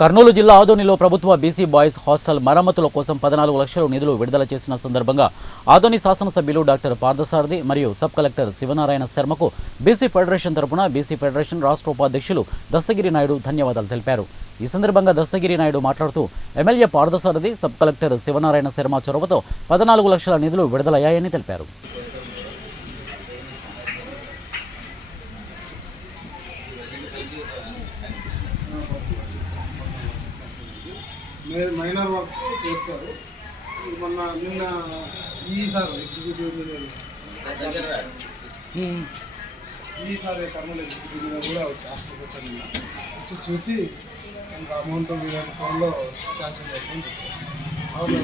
కర్నూలు జిల్లా ఆదోనిలో ప్రభుత్వ బీసీ బాయ్స్ హాస్టల్ మరమ్మతుల కోసం పద్నాలుగు లక్షల నిధులు విడుదల చేసిన సందర్భంగా ఆదోని శాసనసభ్యులు డాక్టర్ పార్థసారథి మరియు సబ్ కలెక్టర్ శివనారాయణ శర్మకు బీసీ ఫెడరేషన్ తరపున బీసీ ఫెడరేషన్ రాష్ట్ర ఉపాధ్యక్షులు దస్తగిరి నాయుడు ధన్యవాదాలు తెలిపారు. ఈ సందర్భంగా దస్తగిరి నాయుడు మాట్లాడుతూ MLA Parthasarathy sub collector Shivanarayana Sharma చొరవతో పద్నాలుగు లక్షల నిధులు విడుదలయ్యాయని తెలిపారు. మైనర్ వర్క్స్ చేస్తారు. మొన్న నిన్న ఈ సార్ ఎగ్జిక్యూటివ్ ఇంజనీర్ ఈ సార్ కర్నూలు ఎగ్జిక్యూటివ్ ఇంజనీర్ కూడా వచ్చి హాస్టల్కి వచ్చాను నిన్న. వచ్చి చూసి ఇంకా అమౌంట్ వీళ్ళ త్వరలో శాంక్షన్ చెప్పారు అవును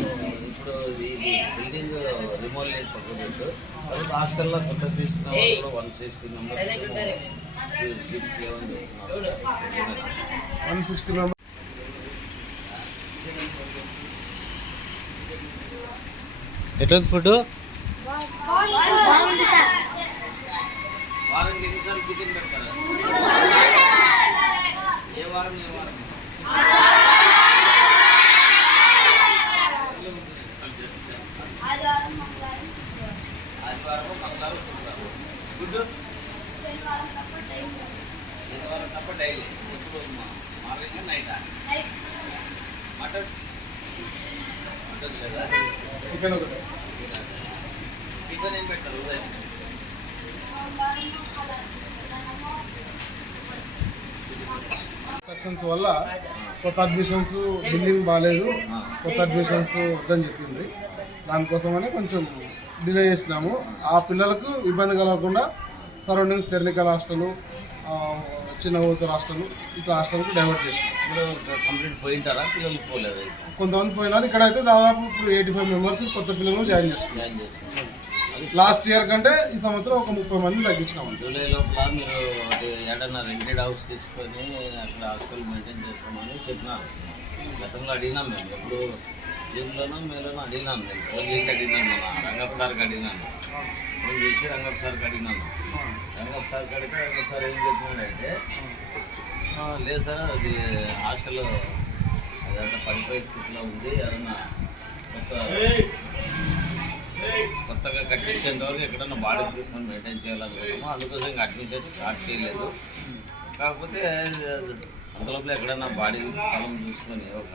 ఇప్పుడు ఇది బిల్డింగ్ రిమోల్ చేసి పక్కన పెట్టు. అది హాస్టల్లో కొత్త తీసుకున్న వాళ్ళు one sixty members six eleven one sixty member ఎట్లుంది ఫుడ్ వారానికి ఎన్నిసార్లు చికెన్ పెడతారా ఏ వారం ఏ వారం ఆదివారం మంగళవారం శుక్రవారం గుడ్డు శనివారం తప్ప డైలీ. ఎప్పుడు మార్నింగ్ నైటా. మటన్? మటన్ లేదా? చికెన్ ఒకటి. ఇన్స్ట్రక్షన్స్ వల్ల కొత్త అడ్మిషన్స్ బిల్డింగ్ బాగాలేదు కొత్త అడ్మిషన్స్ వద్దని చెప్పింది. దానికోసమని కొంచెం డిలే చేసినాము. ఆ పిల్లలకు ఇబ్బంది కలగకుండా సరౌండింగ్స్ తెరనికల హాస్టల్ చిన్న ఊతర హాస్టల్ ఇట్లా హాస్టల్కి డైవర్ట్ ఇప్పుడు కంప్లీట్ పోయింటారా? పిల్లలు పోలేదు అయితే కొంతమంది పోయినారు. ఇక్కడైతే దాదాపు ఇప్పుడు ఎయిటీ ఫైవ్ మెంబర్స్ కొత్త పిల్లలు జాయిన్ చేసుకున్నాం జాయిన్ చేసుకున్నారు లాస్ట్ ఇయర్ కంటే ఈ సంవత్సరం ఒక ముప్పై మంది తగ్గించినాం. జూలై లోపల మీరు అది ఏడన్నా రెంటెడ్ హౌస్ తీసుకొని అక్కడ హాస్టల్ మెయింటైన్ చేస్తామని చెప్పినారు. గతంలో అడిగినాం మేము. ఎప్పుడు జూన్లోనో మేలోనో అడిగినాను నేను ఫోన్ చేసి అడిగినాను మన రంగప్ సార్కి అడిగినాను ఫోన్ చేసి రంగప్ సార్కి అడిగినాను అడిగితే రంగప్ సార్ ఏం చెప్పినాడంటే "ఆ, లేదు సార్ అది హాస్టల్ అదంతా పడిపోయే స్థితిలో ఉంది ఏదన్నా కొత్త కొత్తగా కట్టించేంత వరకు ఎక్కడన్నా బాడీ తీసుకొని మెయింటైన్ చేయాలనుకుంటాము అందుకోసం ఇంకా అడ్మిషన్ స్టార్ట్ చేయలేదు. కాకపోతే అంతలోపల ఎక్కడన్నా బాడీ స్థలం చూసుకొని ఒక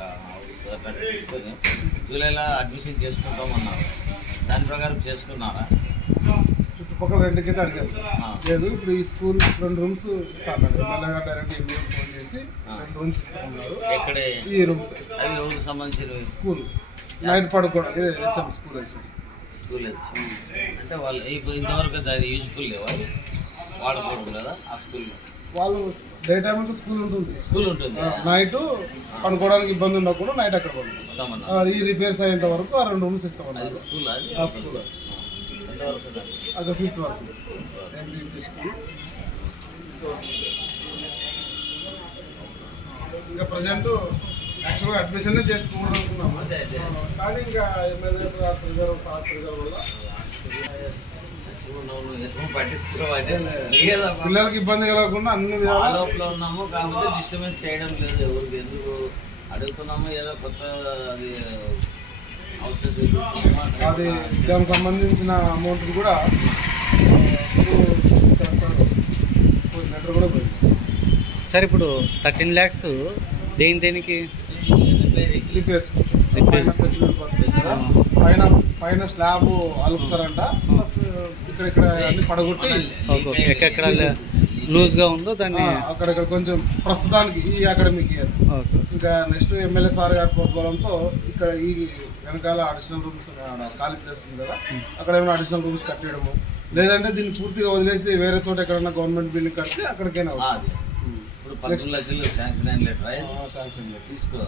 తీసుకొని జూలైలో అడ్మిషన్ చేసుకుంటామన్నారు. దాని ప్రకారం చేసుకున్నారా? చుట్టుపక్కల రెండుకైతే అడిగారు ఆ. లేదు ఇప్పుడు ఈ స్కూల్ రెండు రూమ్స్ ఇస్తాను మెల్లగా డైరెక్ట్ ఎంబీఏ ఫోన్ చేసి రెండు రూమ్స్ ఇస్తామన్నారు. ఎక్కడే? ఈ రూమ్స్. అవి ఎవరికి సంబంధించిన స్కూల్. నైట్ పడుకోవడం ఇదే హెచ్ఎం స్కూల్ హెచ్ఎం. స్కూల్ వచ్చి అంటే వాళ్ళు ఇప్పుడు ఇంతవరకు దాని యూజ్ఫుల్ లేవా? వాడుకోవడం లేదా? ఆ స్కూల్లో వాళ్ళు డే టైం అంతా స్కూల్ ఉంటుంది. స్కూల్ ఉంటుంది. నైట్ పడుకోవడానికి ఇబ్బంది ఉండకుండా నైట్ అక్కడ పడుకుంటాం. ఈ రిపేర్స్ అయ్యేంత వరకు ఆ రెండు రూమ్స్ ఇస్తామన్నారు. అది స్కూల్ అది? ఆ స్కూల్. ఫిఫ్త్ వరకు. ఎంపీపీ స్కూల్ ఇంకా ప్రజెంట్ యాక్చువల్గా అడ్మిషన్ చేసుకోవాలని అనుకున్నాము కానీ ఇంకా ఎమ్మెల్యే గారు ప్రెజర్ సార్ ప్రెజర్ వల్ల. పిల్లలకి ఇబ్బంది కలగకుండా అన్ని లోపల ఉన్నాము కాకపోతే డిస్టర్బెన్స్ చేయడం లేదు ఎవరికి ఎందుకు అడుగుతున్నాము ఏదో కొత్త అది అది దానికి సంబంధించిన అమౌంట్ కూడా లెటర్ కూడా పోయింది సార్ ఇప్పుడు థర్టీన్ ల్యాక్స్ దేని దేనికి? రిపేర్స్. పైన పైన స్లాబ్ అలుపుతారంట. ప్లస్ ఇక్కడ ఇక్కడ అన్ని పడగొట్టి ఎక్కడెక్కడ లూజ్గా ఉందో దాన్ని అక్కడక్కడ కొంచెం ప్రస్తుతానికి ఈ అకాడమిక్ ఇయర్ ఇంకా నెక్స్ట్ ఎమ్మెల్యే సార్ గారి ప్రోద్బలంతో ఇక్కడ ఈ వెనకాల అడిషనల్ రూమ్స్ ఖాళీ ప్లేస్ ఉంది కదా అక్కడ ఏమైనా అడిషనల్ రూమ్స్ కట్టేయడము లేదంటే దీన్ని పూర్తిగా వదిలేసి వేరే చోట ఎక్కడైనా గవర్నమెంట్ బిల్డింగ్ కడితే అక్కడికైనా ఇప్పుడు లక్షలు శాంక్షన్ అయిన లెటర్ శాంక్షన్ తీసుకో